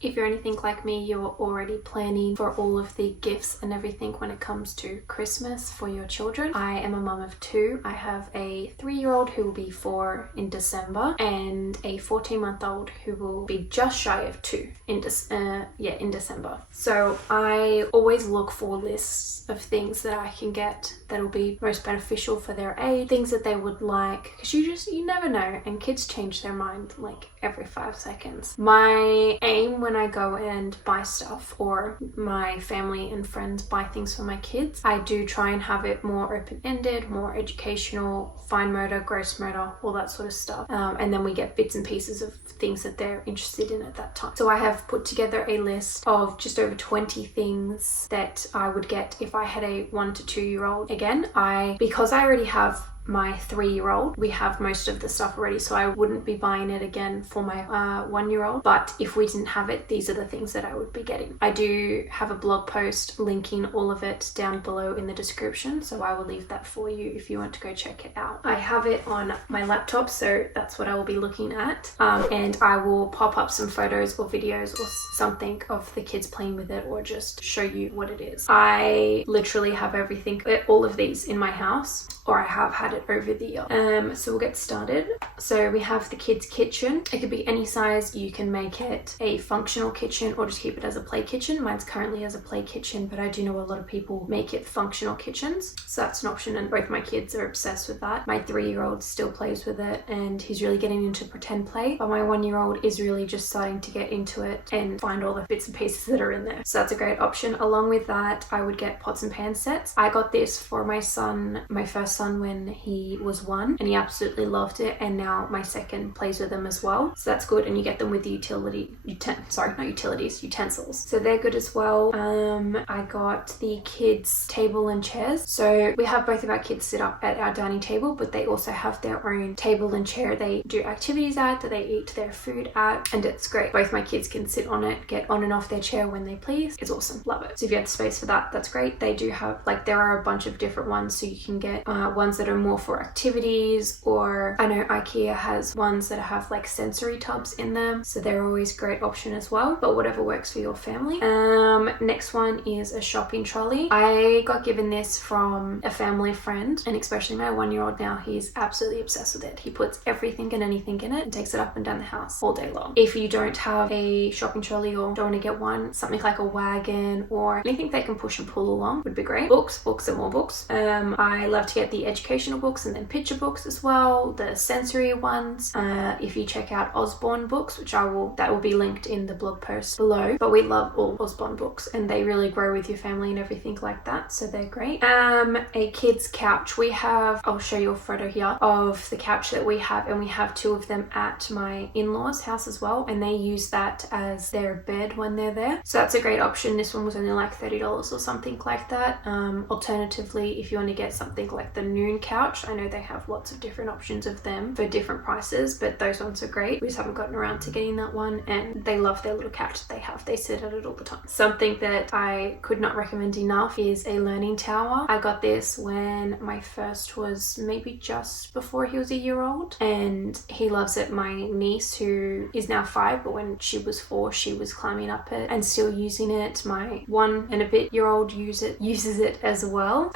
If you're anything like me, you're already planning for all of the gifts and everything when it comes to Christmas for your children. I am a mum of two. I have a 3-year-old who will be 4 in December and a 14-month-old who will be just shy of 2 in December. So I always look for lists of things that I can get that'll be most beneficial for their age, things that they would like, because you never know, and kids change their mind like every 5 seconds. My aim when I go and buy stuff, or my family and friends buy things for my kids, I do try and have it more open-ended, more educational, fine motor, gross motor, all that sort of stuff, and then we get bits and pieces of things that they're interested in at that time. So I have put together a list of just over 20 things that I would get if I had a 1 to 2-year-old. Again, because I already have my 3-year-old, we have most of the stuff already, so I wouldn't be buying it again for my 1-year-old. But if we didn't have it, these are the things that I would be getting. I do have a blog post linking all of it down below in the description, so I will leave that for you if you want to go check it out. I have it on my laptop, so that's what I will be looking at, and I will pop up some photos or videos or something of the kids playing with it, or just show you what it is. I literally have everything, all of these in my house, or I have had it over the year. So we'll get started. So we have the kids' kitchen. It could be any size. You can make it a functional kitchen or just keep it as a play kitchen. Mine's currently as a play kitchen, but I do know a lot of people make it functional kitchens, so that's an option, and both my kids are obsessed with that. My 3-year-old still plays with it and he's really getting into pretend play, but my 1-year-old is really just starting to get into it and find all the bits and pieces that are in there, so that's a great option. Along with that, I would get pots and pan sets. I got this for my son, my first son, when he was 1, and he absolutely loved it, and now my second plays with them as well, so that's good. And you get them with the utensils, so they're good as well. I got the kids table and chairs, so we have both of our kids sit up at our dining table, but they also have their own table and chair they do activities at, that they eat their food at, and it's great. Both my kids can sit on it, get on and off their chair when they please. It's awesome, love it. So if you have the space for that, that's great. They do have, like, there are a bunch of different ones, so you can get ones that are more for activities, or I know IKEA has ones that have like sensory tubs in them, so they're always a great option as well, but whatever works for your family. Next one is a shopping trolley. I got given this from a family friend, and especially my 1-year-old now, he's absolutely obsessed with it. He puts everything and anything in it and takes it up and down the house all day long. If you don't have a shopping trolley or don't want to get one, something like a wagon or anything they can push and pull along would be great. Books and more books. I love to get the educational books and then picture books as well, the sensory ones. If you check out Osborne books, which that will be linked in the blog post below, but we love all Osborne books and they really grow with your family and everything like that, so they're great. A kid's couch. I'll show you a photo here of the couch that we have, and we have 2 of them at my in-laws house as well, and they use that as their bed when they're there, so that's a great option. This one was only like $30 or something like that. Alternatively, if you want to get something like the noon couch, I know they have lots of different options of them for different prices, but those ones are great. We just haven't gotten around to getting that one, and they love their little couch that they have. They sit at it all the time. Something that I could not recommend enough is a learning tower. I got this when my first was maybe just before he was a year old, and he loves it. My niece, who is now 5, but when she was 4, she was climbing up it and still using it. My 1 and a bit year old uses it as well.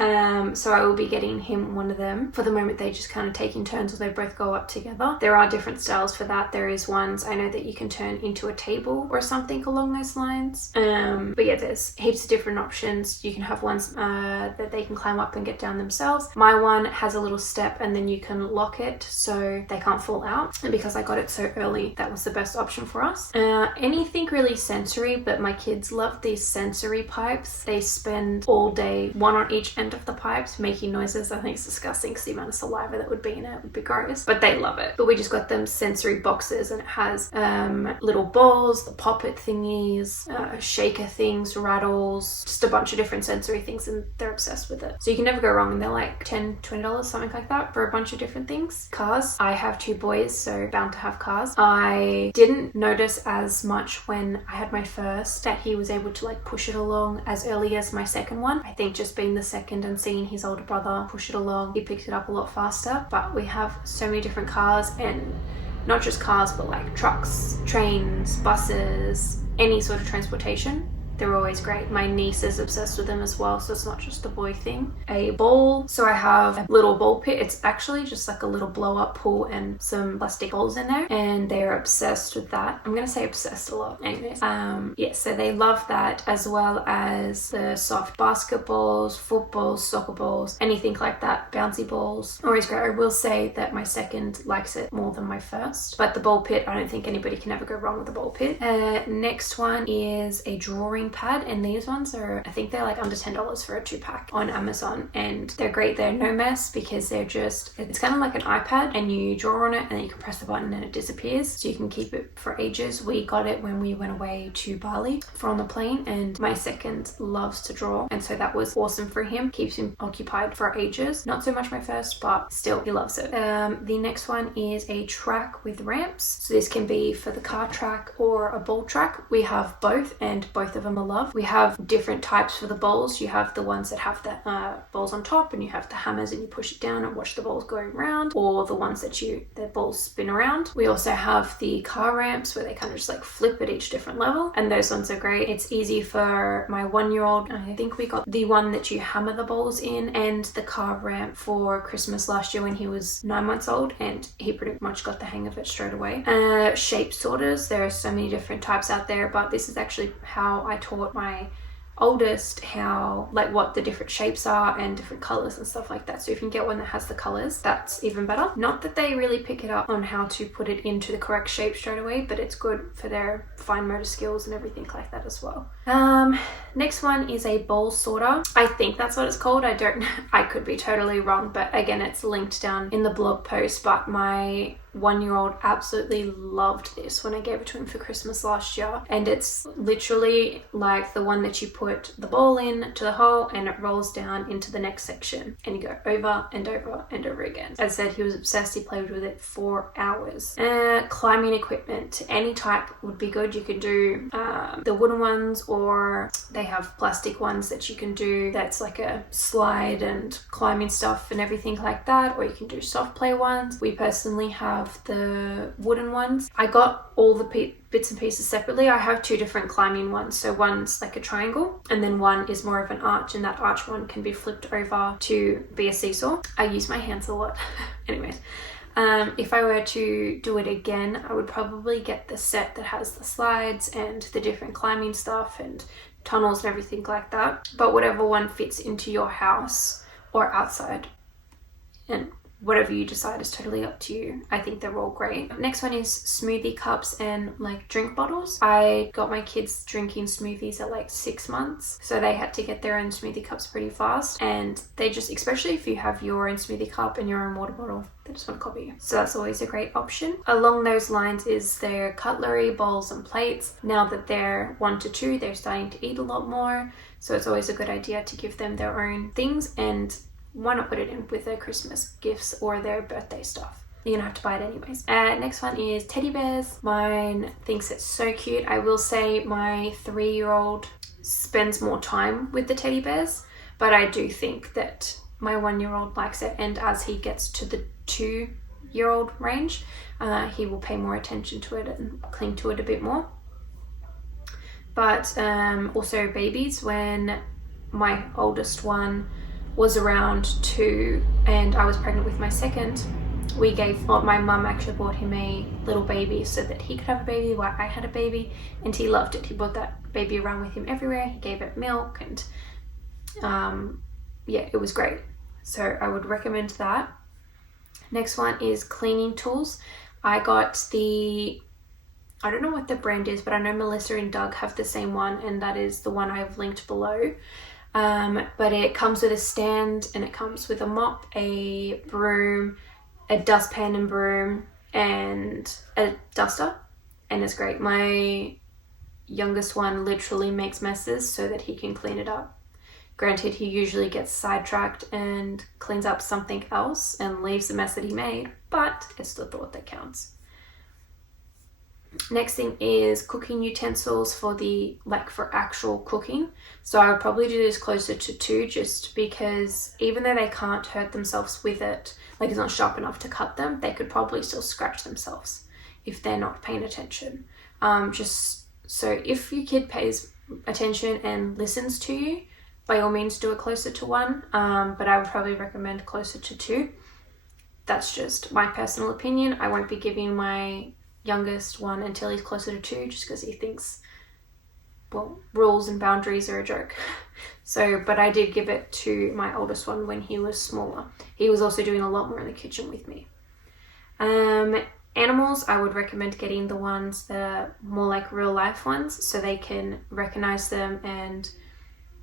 So I will be getting him one of them. For the moment, they just kind of take in turns, or they both go up together. There are different styles for that. There is ones I know that you can turn into a table or something along those lines. But yeah, there's heaps of different options. You can have ones that they can climb up and get down themselves. My one has a little step and then you can lock it so they can't fall out, and because I got it so early, that was the best option for us. Anything really sensory, but my kids love these sensory pipes. They spend all day, one on each end of the pipes, making noises. I think it's disgusting because the amount of saliva that would be in it would be gross, but they love it. But we just got them sensory boxes, and it has little balls, the pop-it thingies, shaker things, rattles, just a bunch of different sensory things, and they're obsessed with it. So you can never go wrong, and they're like $10, $20, something like that, for a bunch of different things. Cars. I have 2 boys, so bound to have cars. I didn't notice as much when I had my first that he was able to like push it along as early as my second one. I think just being the second and seeing his older brother push it along, he picked it up a lot faster. But we have so many different cars, and not just cars, but like trucks, trains, buses, any sort of transportation. They're always great. My niece is obsessed with them as well, so it's not just a boy thing. A bowl. So I have a little ball pit. It's actually just like a little blow up pool and some plastic balls in there, and they're obsessed with that. I'm gonna say obsessed a lot. Anyways, yeah, so they love that, as well as the soft basketballs, footballs, soccer balls, anything like that, bouncy balls. Always great. I will say that my second likes it more than my first, but the ball pit, I don't think anybody can ever go wrong with the ball pit. Next one is a drawing pad, and these ones are, I think they're like under $10 for a 2-pack on Amazon, and they're great. They're no mess because they're just, it's kind of like an iPad, and you draw on it and then you can press the button and it disappears, so you can keep it for ages. We got it when we went away to Bali for on the plane, and my second loves to draw, and so that was awesome for him. Keeps him occupied for ages. Not so much my first, but still he loves it. The next one is a track with ramps, so this can be for the car track or a ball track. We have both, and both of them are loved. We have different types for the balls. You have the ones that have the balls on top, and you have the hammers and you push it down and watch the balls go around, or the ones that the balls spin around. We also have the car ramps where they kind of just like flip at each different level, and those ones are great. It's easy for my 1-year-old. I think we got the one that you hammer the balls in, and the car ramp for Christmas last year when he was 9 months old, and he pretty much got the hang of it straight away. Shape sorters, there are so many different types out there, but this is actually how I taught my oldest how, like, what the different shapes are and different colors and stuff like that. So if you can get one that has the colors, that's even better. Not that they really pick it up on how to put it into the correct shape straight away, but it's good for their fine motor skills and everything like that as well. Next one is a bowl sorter. I think that's what it's called. I could be totally wrong, but again, it's linked down in the blog post. But my 1-year-old absolutely loved this when I gave it to him for Christmas last year, and it's literally like the one that you put the ball in to the hole and it rolls down into the next section, and you go over and over and over again. As I said, he was obsessed. He played with it for hours. Climbing equipment, any type would be good. You could do the wooden ones, or they have plastic ones that you can do that's like a slide and climbing stuff and everything like that, or you can do soft play ones. We personally have the wooden ones. I got all the bits and pieces separately. I have 2 different climbing ones. So one's like a triangle, and then one is more of an arch, and that arch one can be flipped over to be a seesaw. I use my hands a lot. Anyways, if I were to do it again, I would probably get the set that has the slides and the different climbing stuff and tunnels and everything like that. But whatever one fits into your house or outside, and whatever you decide is totally up to you. I think they're all great. Next one is smoothie cups and like drink bottles. I got my kids drinking smoothies at like 6 months, so they had to get their own smoothie cups pretty fast, and they just, especially if you have your own smoothie cup and your own water bottle, they just want to copy you. So that's always a great option. Along those lines is their cutlery, bowls and plates. Now that they're 1 to 2, they're starting to eat a lot more, so it's always a good idea to give them their own things, and why not put it in with their Christmas gifts or their birthday stuff? You're gonna have to buy it anyways. Next one is teddy bears. Mine thinks it's so cute. I will say my 3-year-old spends more time with the teddy bears, but I do think that my 1-year-old likes it, and as he gets to the 2-year-old range, he will pay more attention to it and cling to it a bit more. But also babies. When my oldest one was around 2 and I was pregnant with my second, my mum actually bought him a little baby so that he could have a baby while I had a baby, and he loved it. He brought that baby around with him everywhere. He gave it milk, and yeah, it was great. So I would recommend that. Next one is cleaning tools. I got I don't know what the brand is, but I know Melissa and Doug have the same one, and that is the one I've linked below. But it comes with a stand, and it comes with a mop, a broom, a dustpan and broom, and a duster, and it's great. My youngest one literally makes messes so that he can clean it up. Granted, he usually gets sidetracked and cleans up something else and leaves the mess that he made, but it's the thought that counts. Next thing is cooking utensils for actual cooking. So I would probably do this closer to 2, just because even though they can't hurt themselves with it, like it's not sharp enough to cut them, they could probably still scratch themselves if they're not paying attention. Just So if your kid pays attention and listens to you, by all means do it closer to 1, but I would probably recommend closer to 2. That's just my personal opinion. I won't be giving my youngest 1 until he's closer to 2, just because he thinks, well, rules and boundaries are a joke. So, but I did give it to my oldest 1 when he was smaller. He was also doing a lot more in the kitchen with me. Animals, I would recommend getting the ones that are more like real life ones, so they can recognize them and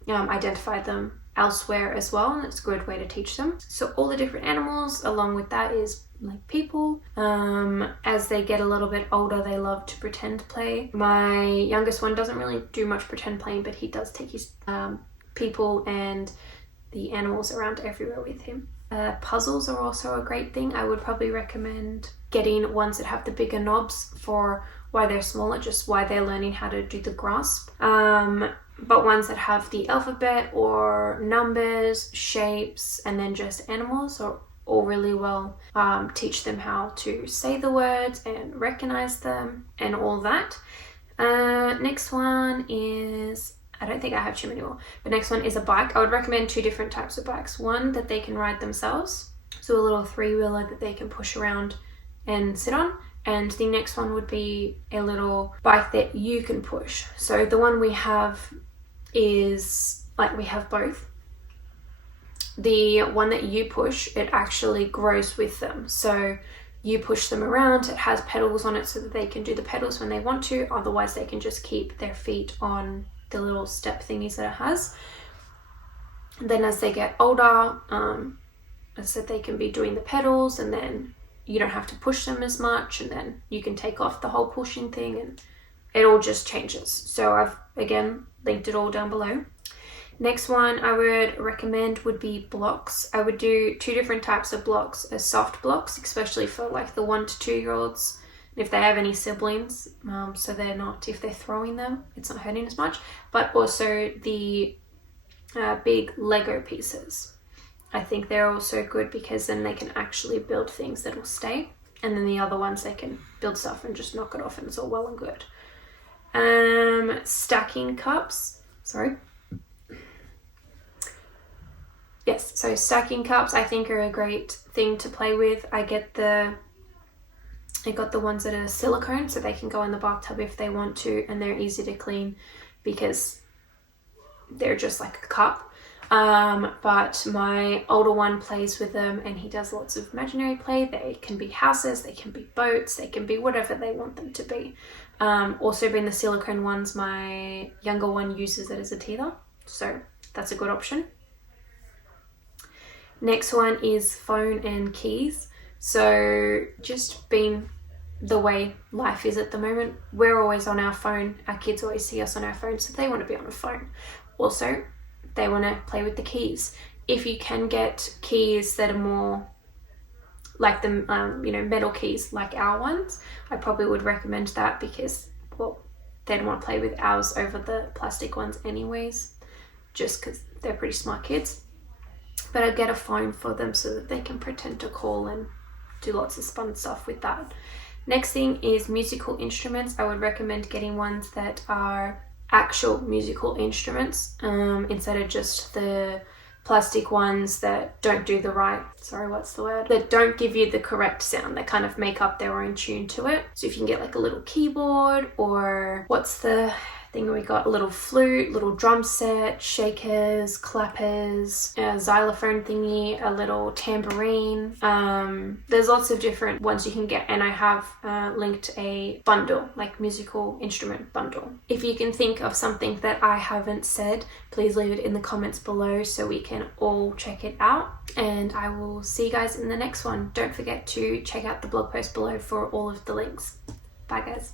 identify them elsewhere as well, and it's a good way to teach them. So all the different animals, along with that is like people. As they get a little bit older, they love to pretend play. My youngest 1 doesn't really do much pretend playing, but he does take his people and the animals around everywhere with him. Puzzles are also a great thing. I would probably recommend getting ones that have the bigger knobs for why they're smaller, just why they're learning how to do the grasp. But ones that have the alphabet or numbers, shapes, and then just animals are all really well. Teach them how to say the words and recognize them and all that. Next one is, I don't think I have too many more. The next one is a bike. I would recommend 2 different types of bikes. One that they can ride themselves, so a little 3-wheeler that they can push around and sit on. And the next one would be a little bike that you can push. So the one we have is, like, we have both. The one that you push, it actually grows with them. So you push them around, it has pedals on it so that they can do the pedals when they want to. Otherwise, they can just keep their feet on the little step thingies that it has. Then as they get older, as I said, they can be doing the pedals, and then you don't have to push them as much, and then you can take off the whole pushing thing, and it all just changes. So I've, again, linked it all down below. Next one I would recommend would be blocks. I would do 2 different types of blocks. As soft blocks, especially for like the 1 to 2 year olds, if they have any siblings, so they're not, if they're throwing them, it's not hurting as much. But also the big Lego pieces. I think they're also good because then they can actually build things that will stay. And then the other ones, they can build stuff and just knock it off and it's all well and good. Stacking cups, sorry. Yes, so stacking cups I think are a great thing to play with. I got the ones that are silicone, so they can go in the bathtub if they want to, and they're easy to clean because they're just like a cup. But my older 1 plays with them and he does lots of imaginary play. They can be houses, they can be boats, they can be whatever they want them to be. Also being the silicone ones, my younger 1 uses it as a teether, so that's a good option. Next one is phone and keys. So just being the way life is at the moment, we're always on our phone. Our kids always see us on our phone, so they want to be on a phone. Also, they want to play with the keys. If you can get keys that are more like the metal keys like our ones, I probably would recommend that because, well, they'd want to play with ours over the plastic ones anyways, just because they're pretty smart kids. But I'd get a phone for them so that they can pretend to call and do lots of fun stuff with that. Next thing is musical instruments. I would recommend getting ones that are actual musical instruments instead of just the plastic ones that don't do the right, that don't give you the correct sound. They kind of make up their own tune to it. So if you can get like a little keyboard, or what's the thing we got, a little flute, little drum set, shakers, clappers, a xylophone thingy, a little tambourine. There's lots of different ones you can get, and I have linked a bundle, like musical instrument bundle. If you can think of something that I haven't said, please leave it in the comments below so we can all check it out, and I will see you guys in the next one. Don't forget to check out the blog post below for all of the links. Bye guys.